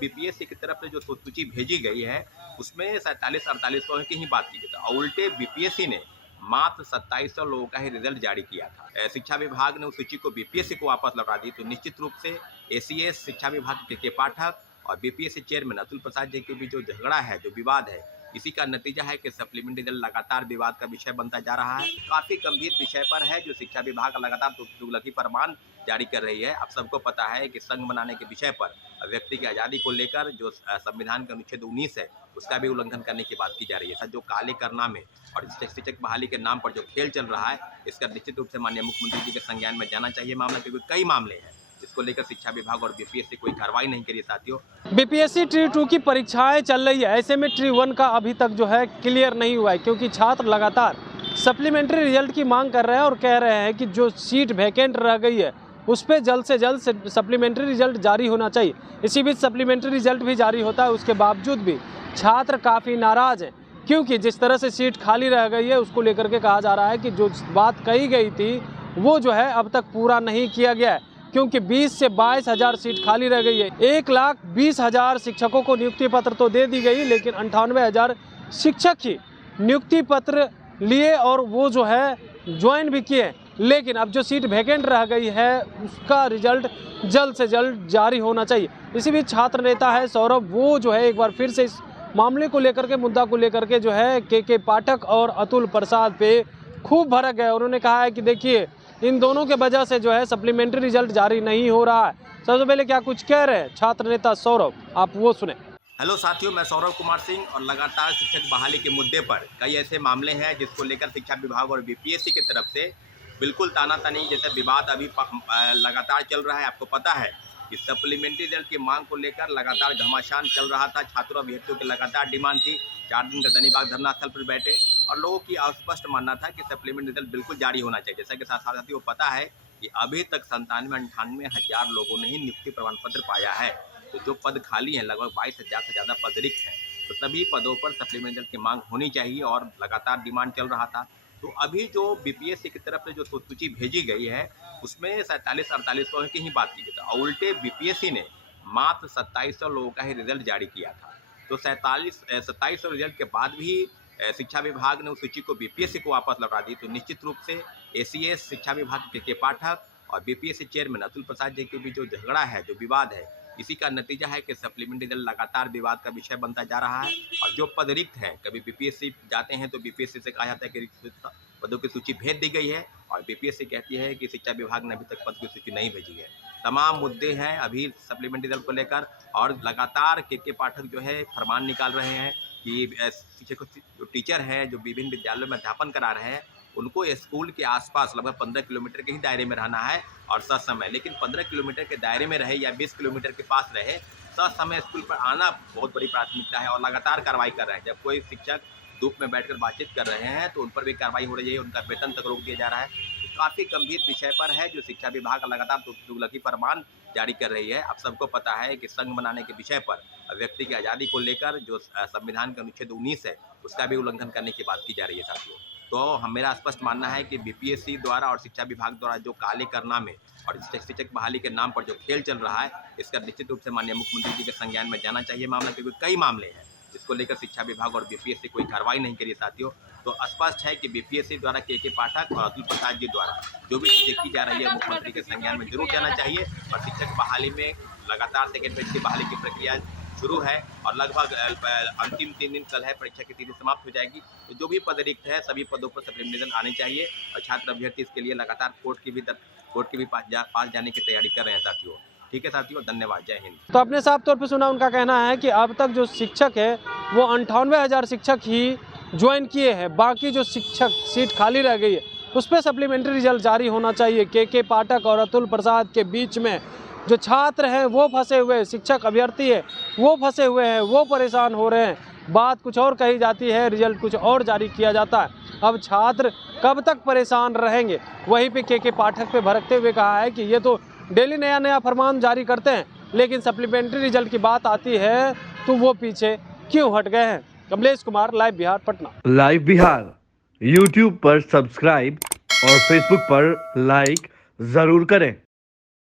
BPSC की तरफ से जो सूची भेजी गई है उसमें 47-48 की ही बात की गई थी और उल्टे बीपीएससी ने मात्र 2700 लोगों का ही रिजल्ट जारी किया था। शिक्षा विभाग ने उस सूची को बीपीएससी को वापस लौटा दी। तो निश्चित रूप से एसीएस शिक्षा विभाग के पाठक और बीपीएससी चेयरमैन अतुल प्रसाद जी के बीच जो झगड़ा है, जो विवाद है, इसी का नतीजा है कि सप्लीमेंट्री रिजल्ट लगातार विवाद का विषय बनता जा रहा है। काफी गंभीर विषय पर है जो शिक्षा विभाग लगातार तुगलकी फरमान जारी कर रही है। अब सबको पता है कि संघ बनाने के विषय पर व्यक्ति की आज़ादी को लेकर जो संविधान का अनुच्छेद 19 है उसका भी उल्लंघन करने की बात की जा रही है। जो काले कारनामे और शिक्षक बहाली के नाम पर जो खेल चल रहा है इसका निश्चित रूप से माननीय मुख्यमंत्री जी के संज्ञान में जाना चाहिए मामला, क्योंकि कई मामले हैं जिसको लेकर शिक्षा विभाग और बीपीएससी कोई कार्रवाई नहीं करी। साथियों, बीपीएससी ट्री 2 की परीक्षाएं चल रही है, ऐसे में ट्री 1 का अभी तक जो है क्लियर नहीं हुआ है, क्योंकि छात्र लगातार सप्लीमेंट्री रिजल्ट की मांग कर रहे हैं और कह रहे हैं कि जो सीट वैकेंट रह गई है उस पर जल्द से जल्द सप्लीमेंट्री रिजल्ट जारी होना चाहिए। इसी बीच सप्लीमेंट्री रिजल्ट भी जारी होता है, उसके बावजूद भी छात्र काफ़ी नाराज़ हैं, क्योंकि जिस तरह से सीट खाली रह गई है उसको लेकर के कहा जा रहा है कि जो बात कही गई थी वो जो है अब तक पूरा नहीं किया गया है, क्योंकि 20 से 22 हज़ार सीट खाली रह गई है। 1,20,000 शिक्षकों को नियुक्ति पत्र तो दे दी गई, लेकिन 98,000 शिक्षक ही नियुक्ति पत्र लिए और वो जो है ज्वाइन भी किए, लेकिन अब जो सीट वैकेंट रह गई है उसका रिजल्ट जल्द से जल्द जारी होना चाहिए। इसी बीच छात्र नेता है सौरभ, वो जो है एक बार फिर से इस मामले को लेकर के, मुद्दा को लेकर के जो है के पाठक और अतुल प्रसाद पे खूब भड़क गए। उन्होंने कहा है कि देखिए इन दोनों के वजह से जो है सप्लीमेंट्री रिजल्ट जारी नहीं हो रहा है। सबसे पहले क्या कुछ कह रहे हैं छात्र नेता सौरभ, आप वो सुने। हेलो साथियों, मैं सौरभ कुमार सिंह और लगातार शिक्षक बहाली के मुद्दे पर कई ऐसे मामले हैं जिसको लेकर शिक्षा विभाग और बीपीएससी की तरफ से बिल्कुल तानातानी जैसे विवाद अभी लगातार चल रहा है। आपको पता है कि सप्लीमेंट्री रिजल्ट की मांग को लेकर लगातार घमासान चल रहा था। छात्रों अभ्यर्थियों की लगातार डिमांड थी। 4 दिन गर्दनीबाग धरना स्थल पर बैठे और लोगों की अस्पष्ट मानना था कि सप्लीमेंट्री रिजल्ट बिल्कुल जारी होना चाहिए। जैसा कि साथियों को पता है कि अभी तक 97-98 हज़ार लोगों ने ही नियुक्ति प्रमाण पत्र पाया है। तो जो पद खाली हैं, लगभग 22,000 से ज़्यादा पद रिक्त हैं, तो सभी पदों पर सप्लीमेंट्री रिजल्ट की मांग होनी चाहिए और लगातार डिमांड चल रहा था। तो अभी जो बीपीएससी की तरफ से जो सूची भेजी गई है उसमें 47-48 की ही बात की गई थी और उल्टे बीपीएससी ने मात्र 2700 लोगों का ही रिजल्ट जारी किया था। तो 2700 रिजल्ट के बाद भी शिक्षा विभाग ने उस सूची को बीपीएससी को वापस लौटा दी। तो निश्चित रूप से एसीएस शिक्षा विभाग के पाठक और बीपीएससी चेयरमैन अतुल प्रसाद जी के बीच जो झगड़ा है, जो विवाद है, इसी का नतीजा है कि सप्लीमेंट्री रिजल्ट लगातार विवाद का विषय बनता जा रहा है। और जो पद रिक्त है, कभी बीपीएससी जाते हैं तो बीपीएससी से कहा जाता है कि रिक्त पदों की सूची भेज दी गई है और बीपीएससी कहती है कि शिक्षा विभाग ने अभी तक पद की सूची नहीं भेजी है। तमाम मुद्दे हैं अभी सप्लीमेंट्री रिजल्ट को लेकर और लगातार के पाठक जो है फरमान निकाल रहे हैं कि शिक्षक जो टीचर हैं जो विभिन्न विद्यालयों में अध्यापन करा रहे हैं उनको स्कूल के आसपास लगभग 15 किलोमीटर के ही दायरे में रहना है और ससमय, लेकिन 15 किलोमीटर के दायरे में रहे या 20 किलोमीटर के पास रहे, ससमय स्कूल पर आना बहुत बड़ी प्राथमिकता है और लगातार कार्रवाई कर रहे हैं। जब कोई शिक्षक धूप में बैठकर बातचीत कर रहे हैं तो उन पर भी कार्रवाई हो रही है, उनका वेतन तक रोक दिया जा रहा है। तो काफ़ी गंभीर विषय पर है जो शिक्षा विभाग लगातार तुगलकी फरमान जारी कर रही है। अब सबको पता है कि संघ बनाने के विषय पर व्यक्ति की आज़ादी को लेकर जो संविधान का अनुच्छेद 19 है उसका भी उल्लंघन करने की बात की जा रही है। साथियों, तो मेरा स्पष्ट मानना है कि बीपीएससी द्वारा और शिक्षा विभाग द्वारा जो काले कारनामे और शिक्षक बहाली के नाम पर जो खेल चल रहा है इसका निश्चित रूप से माननीय मुख्यमंत्री जी के संज्ञान में जाना चाहिए मामला, क्योंकि कई मामले हैं जिसको लेकर शिक्षा विभाग और बीपीएससी कोई कार्रवाई नहीं करी। साथियों, तो स्पष्ट है कि बीपीएससी द्वारा के पाठक और अतुल प्रसाद जी द्वारा जो भी चीज़ें की जा रही है मुख्यमंत्री के संज्ञान में जरूर जाना चाहिए। और शिक्षक बहाली में लगातार सेकेंड फेज की बहाली की प्रक्रिया शुरू है और लगभग अंतिम 3 दिन कल है, परीक्षा की 3 दिन समाप्त हो जाएगी। तो जो भी पद रिक्त है सभी पदों पर सप्लीमेंट्री रिजल्ट आने चाहिए और छात्र अभ्यर्थी इसके लिए लगातार कोर्ट के भी पास जाने की तैयारी कर रहे हैं। साथियों, ठीक है साथियों, धन्यवाद, जय हिंद। तो आपने साफ तौर पे सुना, उनका कहना है कि अब तक जो शिक्षक है वो 98,000 शिक्षक ही ज्वाइन किए हैं, बाकी जो शिक्षक सीट खाली रह गई है उस पर सप्लीमेंट्री रिजल्ट जारी होना चाहिए। के पाठक और अतुल प्रसाद के बीच में जो छात्र हैं वो फंसे हुए हैं, शिक्षक अभ्यर्थी है वो फंसे हुए हैं, वो परेशान हो रहे हैं। बात कुछ और कही जाती है, रिजल्ट कुछ और जारी किया जाता है। अब छात्र कब तक परेशान रहेंगे? वहीं पे के पाठक पे भड़कते हुए कहा है कि ये तो डेली नया नया फरमान जारी करते हैं, लेकिन सप्लीमेंट्री रिजल्ट की बात आती है तो वो पीछे क्यों हट गए हैं। Kamlesh Kumar, live Bihar, Patna. Live Bihar YouTube पर सब्सक्राइब और फेसबुक पर लाइक जरूर करें।